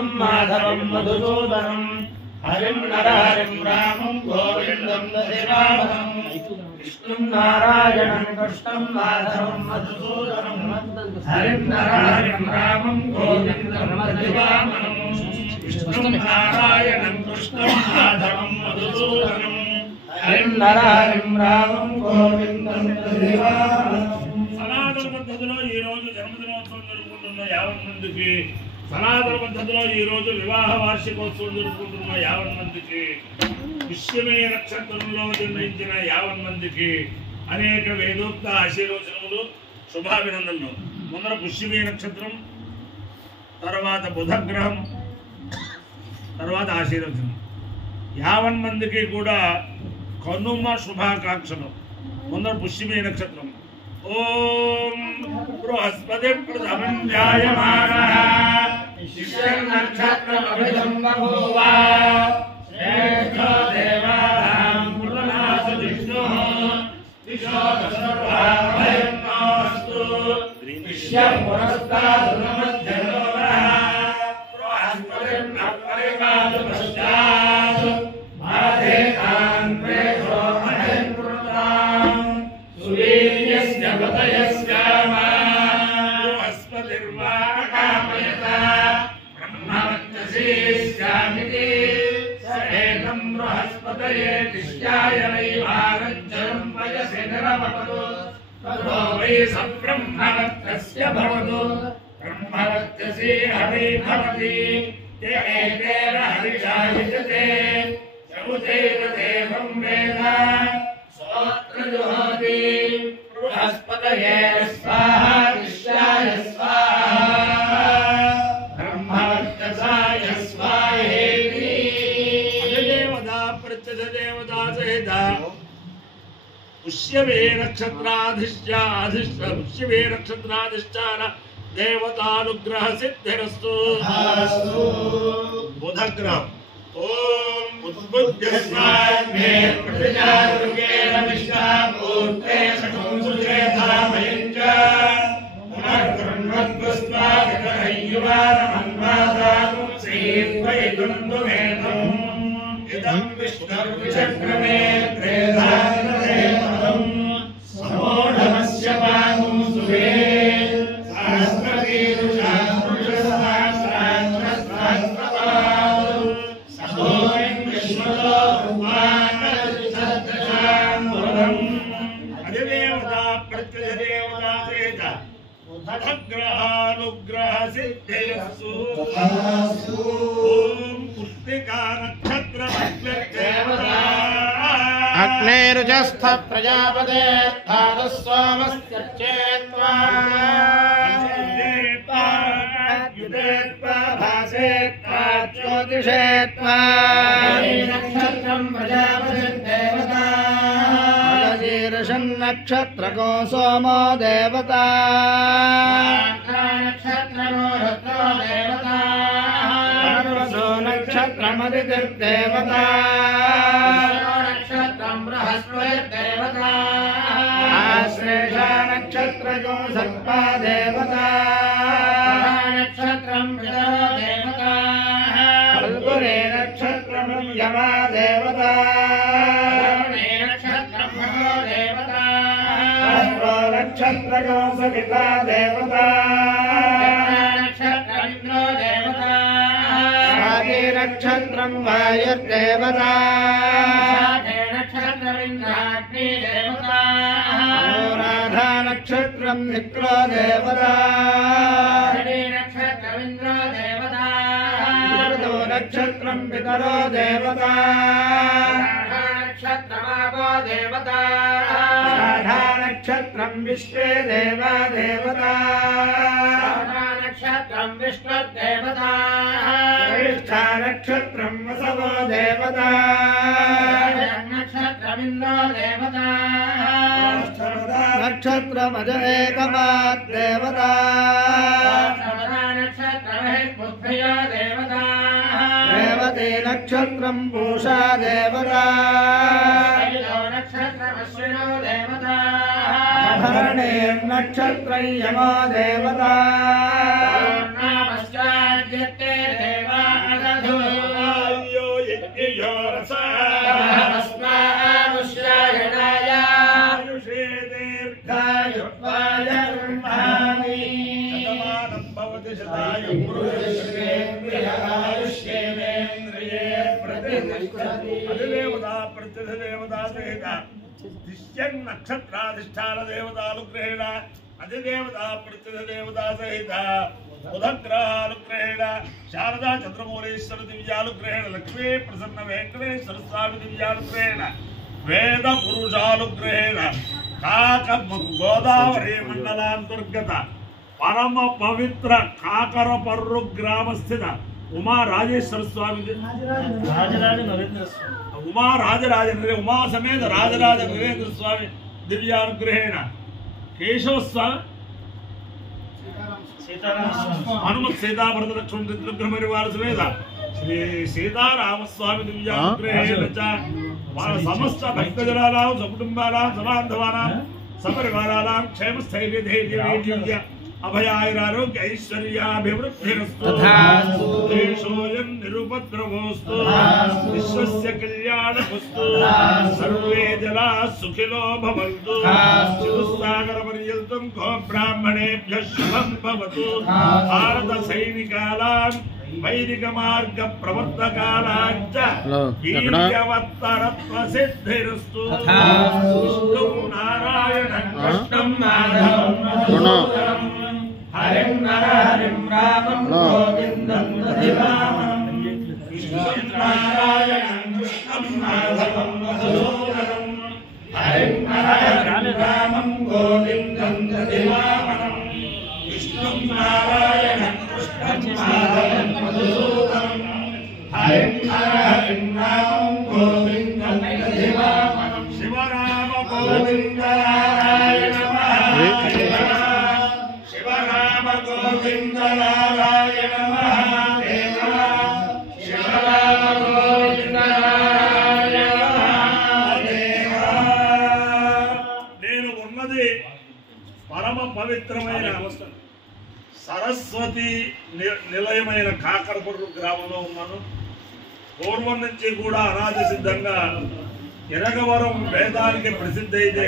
कृष्णं माधवं मधुसूदनं हरिं नरहरिं रामं गोविन्दं दधिवामहं विष्णुं नारायणं कृष्णं माधवं मधुसूदनं हरिं नरहरिं रामं गोविन्दं दधिवामहं विष्णुं नारायणं कृष्णं माधवं मधुसूदनं हरिं नरहरिं रामं गोविन्दं दधिवामहं। సనాతన పద్ధతిలో ఈ రోజు జన్మదినోత్సవం జరుపుకుంటున్న 50 మందికి, సనాతన పద్ధతిలో ఈ రోజు వివాహ వార్షికోత్సవం జరుపుకుంటున్న 50 మందికి, పుష్యమే నక్షత్రంలో జన్మించిన 50 మందికి అనేక వేదోక్త ఆశీర్వచనములు, శుభాభినందనలు. ముందర పుష్యమే నక్షత్రం, తర్వాత బుధగ్రహం, తర్వాత ఆశీర్వచనం. 50 మందికి కూడా కనుమ శుభాకాంక్షలు. ముందర పుష్యమే నక్షత్రం. ఓం బృహస్పతి ప్రథమం ధ్యాయమానః శిష్యనక్షత్రమభిధం బభూవ శ్రేష్ఠో దేవానాం పునరాస విష్ణుః దిశో సర్వాభయం నమస్తు విశ్య పురస్తాదునమధ్యలోనః బృహస్పతిం నపరిపాదు పశ్చాత్ బాధేతాన్ ప్రేషో మహేంద్రతాం సువీర్యస్య వదయస్యామా బృహస్పతిర్వాకామయత బ్రహ్మవచ్చసీస్యామితి సరేతం బృహస్పతయే దిశ్యాయ వైవారజ్జలం వయసి నిరమపదు తతో వై సబ్రహ్మవచ్చస్య భవతు బ్రహ్మవచ్చసీ హరి భవతి ఏకేన హరిషాయుజతే సముదైవ దేవం వేద స్తోత్రజుహోతి బృహస్పతయే స్వాహా దిశ్యాయ స్వాహా బ్రహ్మవర్చసాయ స్వాహేతి. అధిదేవతా ప్రత్యధిదేవతా సహిత పుష్యమే నక్షత్రాధిష్టాన దేవతానుగ్రహ సిద్ధిరస్తు. బుధగ్రహం. ఓం ఉద్బుద్ధ్యస్మాన్మే ప్రతిజారుకేణ విష్ణామూర్తే సకృంసుచేతామయంచ పునర్గృహ్ణద్వస్మాగతయువానమన్వాదాతుం శ్రీత్వయిదుందుమేతం ఇదం విష్ణుర్విచక్రమే త్రేధానరేపదం సమోఢమస్య పాదం సువే గ్రహానుగ్రహ సిద్ధిరస్తు. ఓం పుష్టికా నక్షత్ర అగ్నేరుజస్థ ప్రజాపతే సోమస్యర్చేత్వా జ్యోతిషేత్వా నక్షత్రం ప్రజాపతిర్దేవతా నక్షత్రకో సోమో దేవతా నక్షత్రమో రుద్రో దేవతా నక్షత్రమదిర్దేవతా నక్షత్రం బృహస్పతిర్దేవతా శ్రేషా నక్షత్రకో సర్పా దేవతా నక్షత్రం దేవతా ఫల్గునే నక్షత్రం యమా దేవతా నక్షత్రకో సవితా దేవతా నక్షత్రమింద్రో దేవతా నక్షత్రం వాయుర్దేవతా నక్షత్రమింద్రాగ్ని దేవతా రాధా నక్షత్రం నిక్రో దేవతా నక్షత్రమింద్రో దేవతా నక్షత్రం పితరో దేవతా నక్షత్రమాపో దేవతా నక్షత్రం విశ్వే దేవా దేవతా నక్షత్రం విష్ణుర్దేవతా నక్షత్రం వసవో దేవతా నక్షత్రమింద్రో దేవతా నక్షత్రమజ ఏకమాత్ దేవతా నక్షత్రమహేద్బుద్ధయో దేవతా రేవతి నక్షత్రం పూషా దేవతా నక్షత్రమశ్వినో దేవతా భరణే నక్షత్రం యమో దేవతా పశ్చాద్యతే దేవా అధిదేవతా ప్రత్యధిదేవతా సహిత దిశ్యం నక్షత్రాధిష్టాన దేవతానుగ్రహేణ అధిదేవతా ప్రత్యధిదేవతా సహిత బుధగ్రహానుగ్రహేణ శారదా చంద్రమౌళీశ్వర దివ్యానుగ్రహేణ లక్ష్మీ ప్రసన్న వెంకటేశ్వర స్వామి దివ్యానుగ్రహేణ వేద పురుషానుగ్రహేణ కాక గోదావరి మండలాంతర్గత పరమ పవిత్ర కాకరపర్రు గ్రామస్థిత ఉమా రాజేశ్వర స్వామి ఉమా సమేత రాజరాజ నరేంద్ర స్వామి దివ్యానుగ్రహేణ కేశవ స్వామి హనుమత్ సీతాభరత లక్ష్మణ చిత్రగ్రహ సమేత శ్రీ సీతారామస్వామి దివ్యానుగ్రహేణ మన సమస్త భక్తజనానాం సకుటుంబానాం సబాంధవానాం సపరివారానాం క్షేమస్థైర్య ధైర్య అభయాయురారోగ్య ఐశ్వర్యాభివృద్ధిరస్తు దేశోయం నిరుపద్రవోస్తు విశ్వస్య కళ్యాణమస్తు సర్వే జనాః సుఖినో భవంతు చతుస్సాగర పర్యంతం గో బ్రాహ్మణేభ్యః శుభం భవతు భారత సైనికానాం వైదిక మార్గ ప్రవర్తకానాంచ వీర్యవత్తరత్వ సిద్ధిరస్తు విష్ణుం నారాయణం కృష్ణం మాధవం మధుసూదనం హరిం నరహరిం రామం గోవిందం దధివామనం విష్ణుం నారాయణం కృష్ణం మాధవం మధుసూదనం హరిం నరహరిం రామం గోవిందం దధివామనం విష్ణుం నారాయణం కృష్ణం మాధవం మధుసూదనం హరిం నరహరిం రామం గోవిందం దధివామనం శివరామ గోవింద నారాయణ శివరామ గోవింద నారాయణ మహాదేవ శివరామ గోవింద నారాయణ మహాదేవ. నేను ఉన్నది పరమ పవిత్రమైన సరస్వతి నిలయమైన కాకరపర్రు గ్రామంలో ఉన్నాను. పూర్వం నుంచి కూడా అనాది సిద్ధంగా ఎరగవరం వేదానికి ప్రసిద్ధి అయితే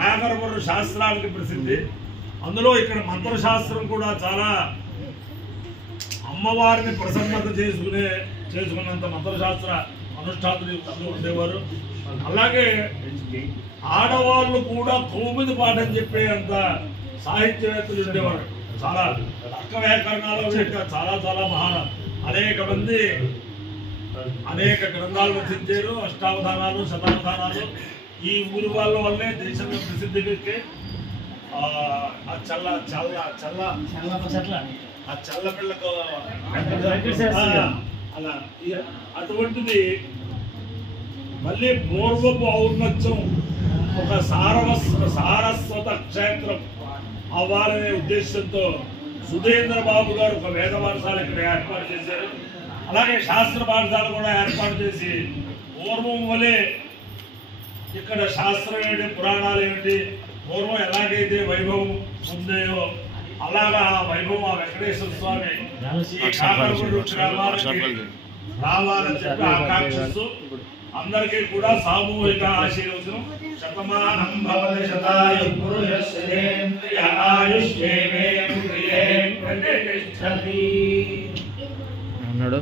కాకరపర్రు శాస్త్రానికి ప్రసిద్ధి. అందులో ఇక్కడ మంత్రశాస్త్రం కూడా చాలా అమ్మవారిని ప్రసన్నత చేసుకున్నంత మంత్రశాస్త్ర అనుష్ఠాతులు అందరూ ఉండేవారు. అలాగే ఆడవాళ్ళు కూడా 9 పాఠం చెప్పే అంత సాహిత్యవేత్తలు ఉండేవారు. చాలా తర్క వ్యాకరణాలు చాలా చాలా అనేక మంది అనేక గ్రంథాలు రచించారు. అష్టావధానాలు శతావధానాలు ఈ ఊరి వాళ్ళ వల్లే దేశంలో ప్రసిద్ధికి ఆ చల్ల పిల్లకు అలా అటువంటిది మళ్ళీ పూర్వపు ఔన్నత్యం ఒక సారస్వత క్షేత్రం అవ్వాలనే ఉద్దేశంతో సుధేంద్ర బాబు గారు ఒక వేద పాఠశాల ఇక్కడ ఏర్పాటు చేశారు. అలాగే శాస్త్ర పాఠశాల కూడా ఏర్పాటు చేసి పూర్వం వలె ఇక్కడ శాస్త్రం ఏమిటి, పురాణాలు ఏమిటి, పూర్వం ఎలాగైతే వైభవం ఉందేయో అలాగా ఆ వైభవం ఆ వెంకటేశ్వర స్వామి ఈ కాకరపర్రు గ్రామానికి రావాలని చెప్పి ఆకాంక్షిస్తూ అందరికీ కూడా సామూహిక ఆశీర్వచనం. శతమానం భవతి శతాయు పురుషేంద్రియ ఆయుష్యేవేంద్రియే ప్రతిష్టతి అన్నాడు.